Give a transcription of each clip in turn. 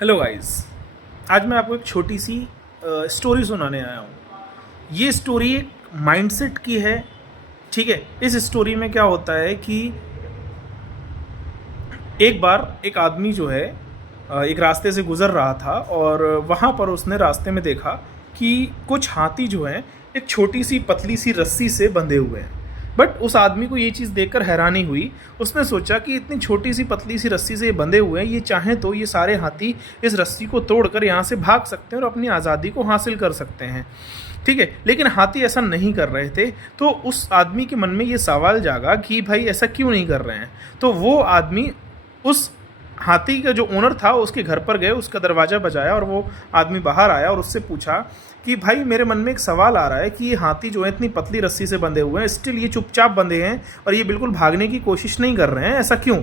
Hello guys, आज मैं आपको एक छोटी सी स्टोरी सुनाने आया हूँ। ये स्टोरी एक माइंडसेट की है। ठीक है, इस स्टोरी में क्या होता है कि एक बार एक आदमी जो है एक रास्ते से गुज़र रहा था और वहाँ पर उसने रास्ते में देखा कि कुछ हाथी जो हैं एक छोटी सी पतली सी रस्सी से बंधे हुए हैं। बट उस आदमी को ये चीज़ देखकर हैरानी हुई। उसने सोचा कि इतनी छोटी सी पतली सी रस्सी से ये बंधे हुए हैं, ये चाहें तो ये सारे हाथी इस रस्सी को तोड़कर यहाँ से भाग सकते हैं और अपनी आज़ादी को हासिल कर सकते हैं। ठीक है, लेकिन हाथी ऐसा नहीं कर रहे थे। तो उस आदमी के मन में ये सवाल जागा कि भाई ऐसा क्यों नहीं कर रहे हैं। तो वो आदमी उस हाथी का जो ओनर था उसके घर पर गए, उसका दरवाज़ा बजाया और वो आदमी बाहर आया और उससे पूछा कि भाई मेरे मन में एक सवाल आ रहा है कि ये हाथी जो है इतनी पतली रस्सी से बंधे हुए हैं, स्टिल ये चुपचाप बंधे हैं और ये बिल्कुल भागने की कोशिश नहीं कर रहे हैं, ऐसा क्यों।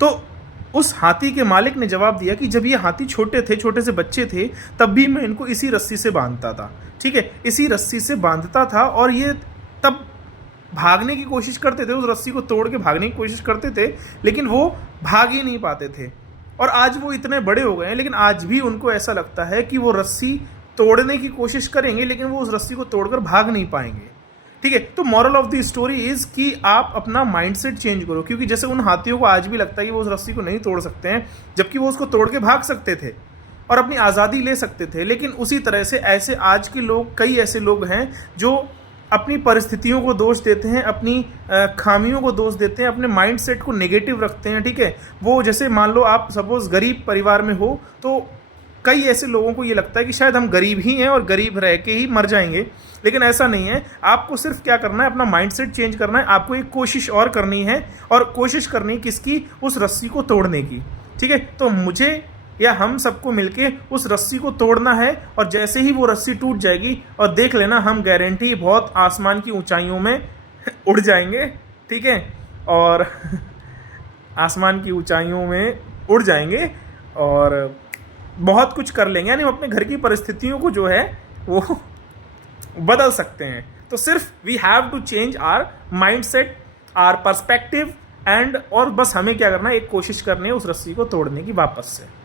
तो उस हाथी के मालिक ने जवाब दिया कि जब ये हाथी छोटे थे, छोटे से बच्चे थे, तब भी मैं इनको इसी रस्सी से बांधता था। ठीक है, इसी रस्सी से बांधता था और ये तब भागने की कोशिश करते थे, उस रस्सी को तोड़ के भागने की कोशिश करते थे, लेकिन वो भाग ही नहीं पाते थे। और आज वो इतने बड़े हो गए हैं, लेकिन आज भी उनको ऐसा लगता है कि वो रस्सी तोड़ने की कोशिश करेंगे, लेकिन वो उस रस्सी को तोड़कर भाग नहीं पाएंगे। ठीक है, तो moral of the story is कि आप अपना माइंडसेट चेंज करो, क्योंकि जैसे उन हाथियों को आज भी लगता है कि वो उस रस्सी को नहीं तोड़ सकते हैं, जबकि वो उसको तोड़ के भाग सकते थे और अपनी आज़ादी ले सकते थे। लेकिन उसी तरह से ऐसे आज के लोग, कई ऐसे लोग हैं जो अपनी परिस्थितियों को दोष देते हैं, अपनी खामियों को दोष देते हैं, अपने माइंडसेट को नेगेटिव रखते हैं। ठीक है, वो जैसे मान लो आप सपोज गरीब परिवार में हो, तो कई ऐसे लोगों को ये लगता है कि शायद हम गरीब ही हैं और गरीब रह के ही मर जाएंगे, लेकिन ऐसा नहीं है। आपको सिर्फ क्या करना है, अपना माइंडसेट चेंज करना है। आपको एक कोशिश और करनी है, और कोशिश करनी किसकी, उस रस्सी को तोड़ने की। ठीक है, तो मुझे या हम सबको मिलके उस रस्सी को तोड़ना है, और जैसे ही वो रस्सी टूट जाएगी, और देख लेना हम गारंटी बहुत आसमान की ऊंचाइयों में उड़ जाएंगे। ठीक है, और आसमान की ऊंचाइयों में उड़ जाएंगे और बहुत कुछ कर लेंगे, यानी हम अपने घर की परिस्थितियों को जो है वो बदल सकते हैं। तो सिर्फ we have to change our mindset, our perspective and, और बस हमें क्या करना है, एक कोशिश करनी है उस रस्सी को तोड़ने की वापस से।